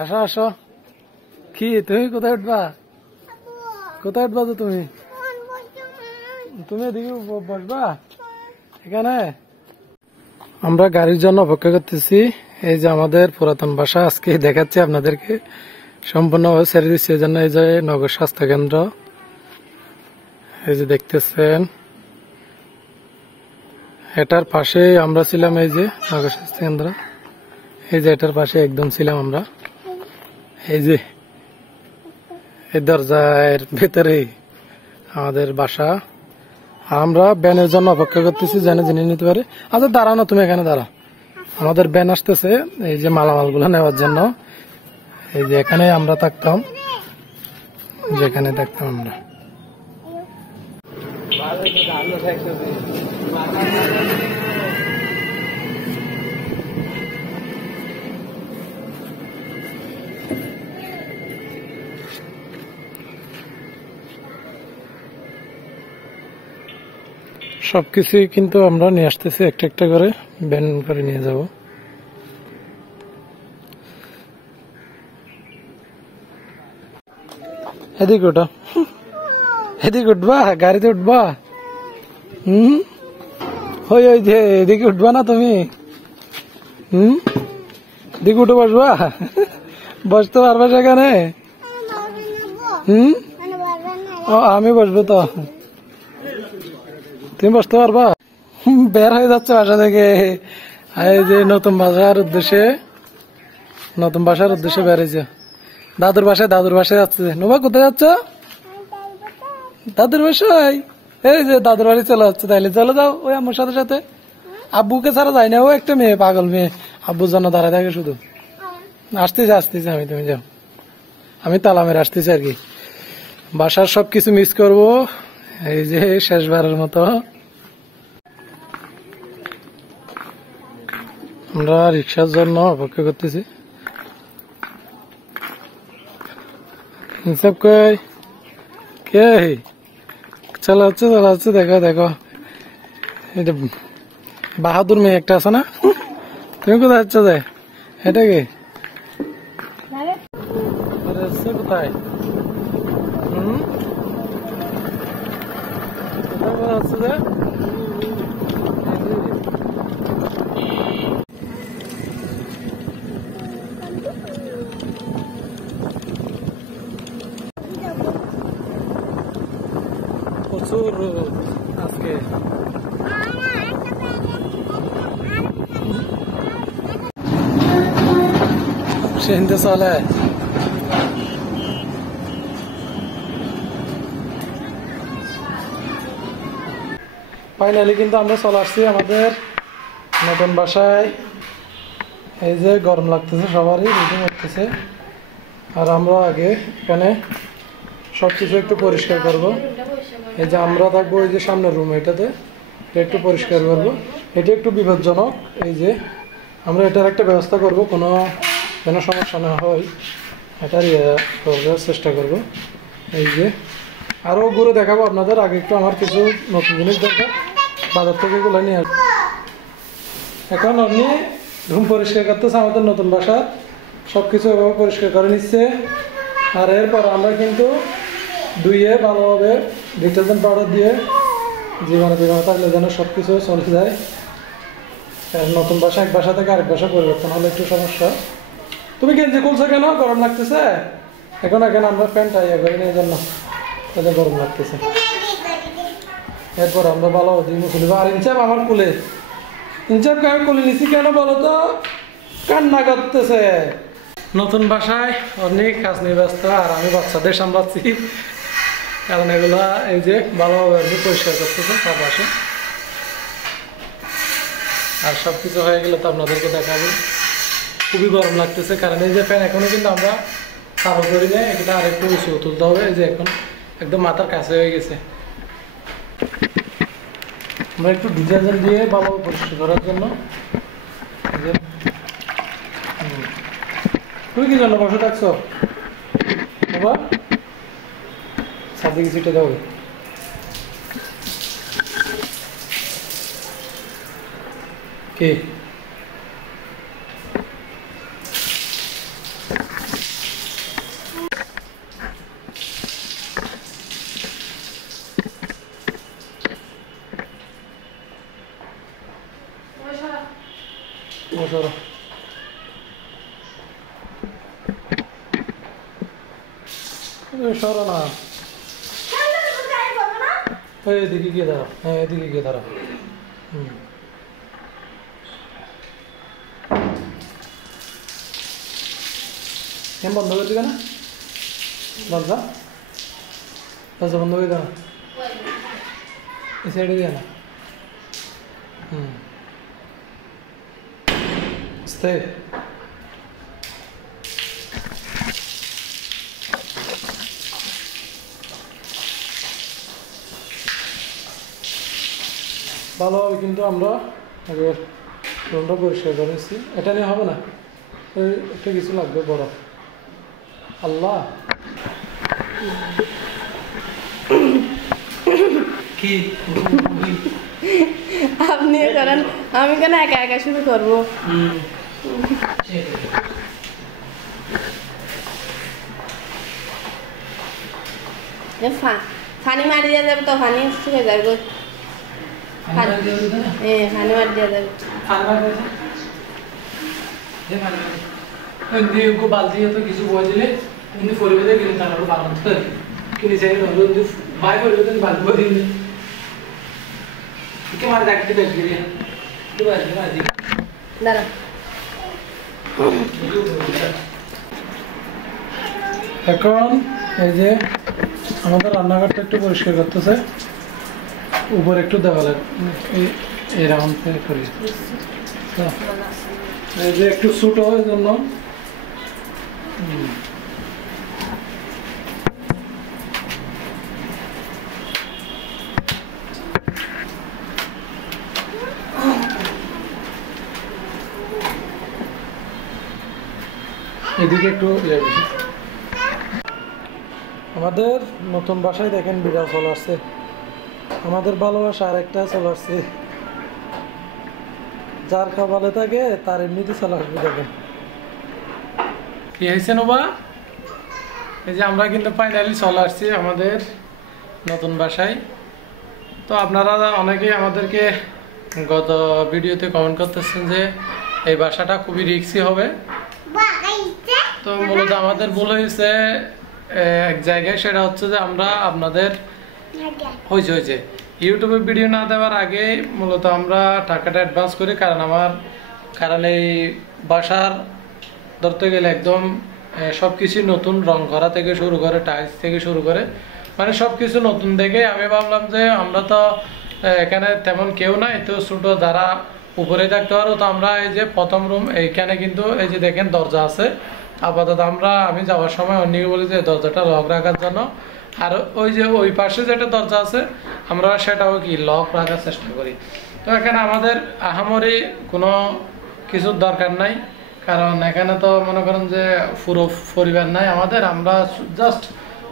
আসো আসো। কি তুমি কোথায় উঠবা? কোথায় উঠবা তো তুমি? তুমি এদিকে বসবা এখানে? আমরা গাড়ির জন্য অপেক্ষা করতেছি। এই যে আমাদের পুরাতন বাসা আজকে দেখাচ্ছি আপনাদেরকে, সম্পূর্ণভাবে ছেড়ে দিচ্ছি। এই জন্য এই যে নগর স্বাস্থ্য কেন্দ্র, এই যে দেখতেছেন, এটার পাশে আমরা ছিলাম। এই যে নগর স্বাস্থ্য কেন্দ্র, এই যে এটার পাশে একদম ছিলাম আমরা। এই যে এই দরজার ভেতরে আমাদের বাসা। আমরা ব্যানের জন্য অপেক্ষা করতেছি, যেন জেনে নিতে পারে। আচ্ছা দাঁড়ানো, তুমি এখানে দাঁড়া, আমাদের ব্যান আসতেছে এই যে মালামাল গুলো নেওয়ার জন্য। এই যে এখানে আমরা থাকতাম, যেখানে থাকতাম আমরা। সবকিছুই কিন্তু আমরা নিয়ে আসতেছি, একটা একটা করে ব্যান করে নিয়ে যাব। এদিকে ওটা, এদিকে উঠবা, গাড়িতে উঠবা? ওই ওই যে এদিকে উঠবা না তুমি? এদিকে উঠে বসবা? বসতে পারবা সেখানে? ও আমি বসবো তো, তুমি বসতে পারবা? বের হয়ে যাচ্ছে বাসা থেকে। এই যে নতুন বাসার উদ্দেশ্যে, নতুন বাসার উদ্দেশ্যে বের হয়েছে। দাদুর বাসায় যাচ্ছে। নোবা কোথায় যাচ্ছ? দাদুর বাসায়। এই যে দাদুর বাড়ি চলে যাচ্ছে। তাইলে চলে যাও ওই আমার সাথে সাথে। আব্বুকে ছাড়া যায় না, ও একটা মেয়ে, পাগল মেয়ে, আব্বুর জন্য দাঁড়ায় থাকে শুধু। আসতেছি আমি, তুমি যাও, আমি তালা মেরে আসতেছি আর কি। বাসার সবকিছু মিস করবো, এই যে শেষবারের মতো। আমরা রিক্সার জন্য অপেক্ষা করতেছি। ইনসাফ কই? কে চালাচ্ছে? দেখো দেখো, এটা বাহাদুর মেয়ে একটা আছে না? তুমি কোথায় যাচ্ছ? যে এটা কি কোথায়? কোথায় যাচ্ছে যে? প্রচুর রোদ আজকে। সেনতে চলে। ফাইনালি কিন্তু আমরা চলে আসছি আমাদের নতুন বাসায়। এই যে গরম লাগতেছে, সবারই রুটি করতেছে। আর আমরা আগে এখানে সবকিছু একটু পরিষ্কার করব। এই যে আমরা থাকবো এই যে সামনের রুম, এটাতে একটু পরিষ্কার করব। এটা একটু বিপজ্জনক। এই যে আমরা এটার একটা ব্যবস্থা করব, কোনো যেন সমস্যা না হয় এটার করার চেষ্টা করব। এই যে আরও ঘুরে দেখাবো আপনাদের। আগে একটু আমার কিছু নতুন জিনিস দরকার, বাজার থেকে এগুলো নিয়ে আসবো। এখন আপনি রুম পরিষ্কার করতেছে আমাদের নতুন বাসা, সবকিছু এভাবে পরিষ্কার করে নিচ্ছে। আর এরপর আমরা কিন্তু ধুইয়ে ভালোভাবে ডিটারজেন্ট পাউডার দিয়ে জীবাণু থাকলে যেন সবকিছু চলে যায়। নতুন বাসা এক বাসা থেকে আরেক বাসা পরিবর্তন হলে একটু সমস্যা। তুমি গেঞ্জি খুলছো কেন? গরম লাগতেছে? এখন এখানে আমরা প্যান্ট ইয়ে করি না, এই জন্য তাদের গরম লাগতেছে। এরপর আমরা ভালো দিন খুলব। আর ইনচাপ আমার কুলে, ইনচাপকে আমি কুলে নিচ্ছি কেন বলো তো? কান্না করতেছে। নতুন বাসায় অনেক কাজ নিয়ে ব্যস্ত, আর আমি বাচ্চাদের সামলাচ্ছি, কারণ এগুলা এই যে ভালোভাবে পরিষ্কার করতেছে তার বাসে। আর সবকিছু হয়ে গেলে তো আপনাদেরকে দেখাবো। খুবই গরম লাগতেছে, কারণ এই যে ফ্যান এখনো কিন্তু আমরা চালু করি না, এটা আর একটু উঁচু তুলতে হবে। এই যে এখন একদম মাথার কাছে হয়ে গেছে। আমরা একটু ডিটারজেন্ট দিয়ে ভালোভাবে পরিষ্কার করার জন্য। তুমি কি জন্য বসে থাকছো বাবা? সাথে কিছুটা দাও। কি সরো সরো না এদিকে গিয়ে দাঁড়াও, হ্যাঁ এদিকে গিয়ে দাঁড়াও। বন্ধ করে দিবে না দরজা? দরজা বন্ধ করে দাও, এই সাইডে দিয়ে না। আস্তে ভালো হবে, কিন্তু আমরা আগে রুমটা পরিষ্কার করেছি। এটা নিয়ে হবে না, ওই একটা কিছু লাগবে বড়। আল্লাহ কি আপনি করেন, আমি কেন একা একা শুরু করবো? ফানি মারি দিয়ে যাবে তো, ফানি শুকে যাবে। ফানি মারি দিয়ে যাবে। বালতি তো কিছু বয়ে দিলে কিন্তু পরিবেদে কিনে তার ভালো কিনে চাই বাই পরিবেদ বালতি বয়ে দিলে মারে দেখতে দেখবি দাঁড়া। এখন এই যে আমাদের রান্নাঘরটা একটু পরিষ্কার করতেছে, উপরে একটু দেওয়ালে এই রাউন্ড করি, এই যে একটু ছোট হয় জন্য এদিকে একটু আমাদের নতুন বাসায় দেখেন বিড়াল চলে আসছে। আমাদের ভালোবাসা আর একটা চলে আসছে, যার খাবালে থাকে তার এমনিতে চলে আসবে। দেখেন কি হয়েছে নোবা, এই যে আমরা কিন্তু ফাইনালি চলে আসছি আমাদের নতুন বাসায়। তো আপনারা অনেকেই আমাদেরকে গত ভিডিওতে কমেন্ট করতেছেন যে এই বাসাটা খুবই রিস্কি হবে। তো মূলত আমাদের ভুল হয়েছে এক জায়গায়, সেটা হচ্ছে যে আমরা আপনাদের হয়েছে ইউটিউবে ভিডিও না দেওয়ার আগে মূলত আমরা টাকাটা অ্যাডভান্স করি। কারণ এই বাসার ধরতে গেলে একদম সব কিছু নতুন, রং করা থেকে শুরু করে টাইলস থেকে শুরু করে মানে সব কিছু নতুন দেখে আমি ভাবলাম যে আমরা তো এখানে তেমন কেউ নাই, তো ছোটো যারা উপরে থাকতে পারো। তো আমরা এই যে প্রথম রুম, এইখানে কিন্তু এই যে দেখেন দরজা আছে। আপাতত আমি যাওয়ার সময় অন্যকে বলি যে দরজাটা লক রাখার জন্য, আর ওই যে ওই পাশে যেটা দরজা আছে আমরা সেটাও কি লক রাখার চেষ্টা করি। তো এখানে আমাদের আহামরি কোনো কিছুর দরকার নাই, কারণ এখানে তো মনে করেন যে পুরো পরিবার নাই আমাদের, আমরা জাস্ট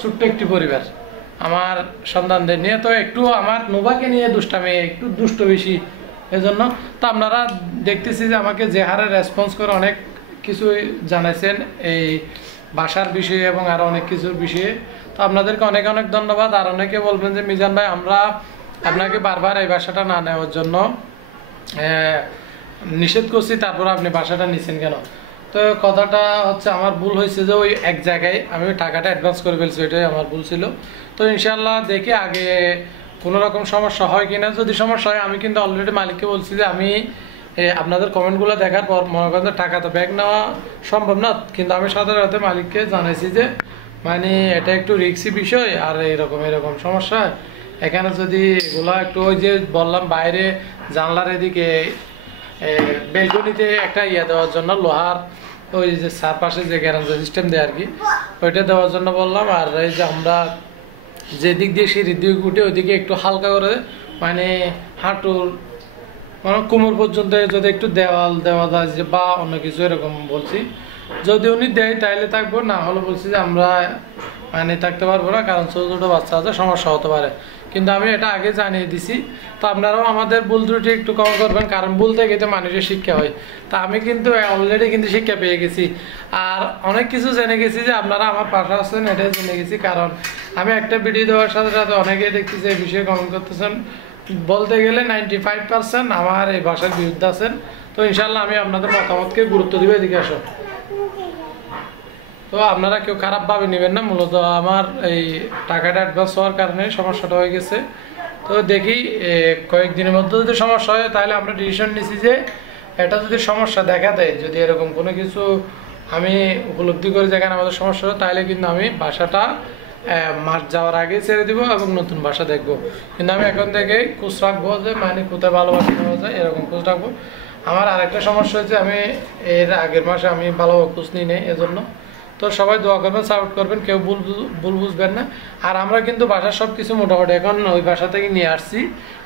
ছোট্ট একটি পরিবার আমার সন্তানদের নিয়ে। তো একটু আমার নোবাকে নিয়ে দুষ্টামি একটু দুষ্ট বেশি, এজন্য তো আপনারা দেখতেছি যে আমাকে যে হারে রেসপন্স করে অনেক কিছু জানাইছেন এই বাসার বিষয়ে এবং আরো অনেক কিছুর বিষয়ে। তো আপনাদেরকে অনেক অনেক ধন্যবাদ। আর অনেকে বলবেন যে মিজান ভাই আমরা আপনাকে বারবার এই বাসাটা না নেওয়ার জন্য নিষেধ করছি, তারপর আপনি বাসাটা নিছেন কেন? তো কথাটা হচ্ছে আমার ভুল হয়েছে যে ওই এক জায়গায় আমি টাকাটা অ্যাডভান্স করে ফেলছি, ওইটাই আমার ভুল ছিল। তো ইনশাল্লাহ দেখে আগে কোনো রকম সমস্যা হয় কিনা, যদি সমস্যা হয় আমি কিন্তু অলরেডি মালিককে বলছি যে আমি আপনাদের কমেন্টগুলো দেখার পর মনে করেন যে টাকা তো ব্যাগ নেওয়া সম্ভব না, কিন্তু আমি সাথে সাথে মালিককে জানাইছি যে মানে এটা একটু রিস্কি বিষয়, আর এরকম সমস্যা এখানে যদি এগুলা একটু ওই যে বললাম বাইরে জানলার এদিকে বেলকনিতে একটা দেওয়ার জন্য লোহার ওই যে চারপাশে যে গ্যারান্টি সিস্টেম দেয় আর কি, ওইটা দেওয়ার জন্য বললাম। আর এই যে আমরা যে দিক দিয়ে সিঁড়ির দিকে উঠে ওইদিকে একটু হালকা করে মানে হাঁটুর মানে কোমর পর্যন্ত যদি একটু দেওয়া যায় যে বা অন্য কিছু এরকম বলছি, যদি উনি দেয় তাইলে থাকবো, না হলে বলছি যে আমরা মানে থাকতে পারবো না, কারণ ছোটো ছোটো বাচ্চা আছে সমস্যা হতে পারে। কিন্তু আমি এটা আগে জানিয়ে দিছি। তো আপনারাও আমাদের ভুল ত্রুটি একটু কম করবেন, কারণ ভুল থেকে তো মানুষের শিক্ষা হয়। তা আমি কিন্তু অলরেডি কিন্তু শিক্ষা পেয়ে গেছি, আর অনেক কিছু জেনে গেছি যে আপনারা আমার পাশে আছেন, এটাই জেনে গেছি। কারণ আমি একটা ভিডিও দেওয়ার সাথে সাথে অনেকেই দেখতেছি এই বিষয়ে কমেন্ট করতেছেন, বলতে গেলে 95% আমার এই ভাষার বিরুদ্ধে আছেন। তো ইনশাল্লাহ আমি আপনাদের মতামতকে গুরুত্ব দিব। এদিকে আসো। তো আপনারা কেউ খারাপভাবে নেবেন না, মূলত আমার এই টাকাটা অ্যাডভান্স হওয়ার কারণে সমস্যাটা হয়ে গেছে। তো দেখি কয়েকদিনের মধ্যে যদি সমস্যা হয় তাহলে আমরা ডিসিশন নিছি যে এটা যদি সমস্যা দেখা দেয়, যদি এরকম কোনো কিছু আমি উপলব্ধি করে যেখানে আমাদের সমস্যা হয়, তাহলে কিন্তু আমি বাসাটা মাস যাওয়ার আগে ছেড়ে দিব এবং নতুন বাসা দেখবো। কিন্তু আমি এখন থেকে খোঁজ রাখবো যে মানে কোথায় ভালো বাসা পাওয়া যায়, এরকম খোঁজ রাখবো। আমার আরেকটা সমস্যা হচ্ছে আমি এর আগের মাসে আমি ভালোভাবে খোঁজ নিই নেই, এজন্য। তো সবাই দোয়া করবেন, সাপোর্ট করবেন, কেউ ভুল বুঝবেন না। আর আমরা কিন্তু বাসার সব কিছু মোটামুটি এখন ওই বাসা থেকে নিয়ে আসছি,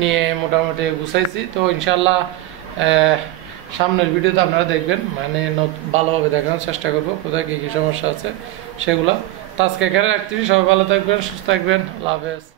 নিয়ে মোটামুটি গুছাইছি। তো ইনশাল্লাহ সামনের ভিডিওতে আপনারা দেখবেন, মানে ভালোভাবে দেখানোর চেষ্টা করবো কোথায় কী কী সমস্যা আছে সেগুলো। তো আজকে এখানে রাখছি, সবাই ভালো থাকবেন, সুস্থ থাকবেন, আল্লাহ হাফেজ।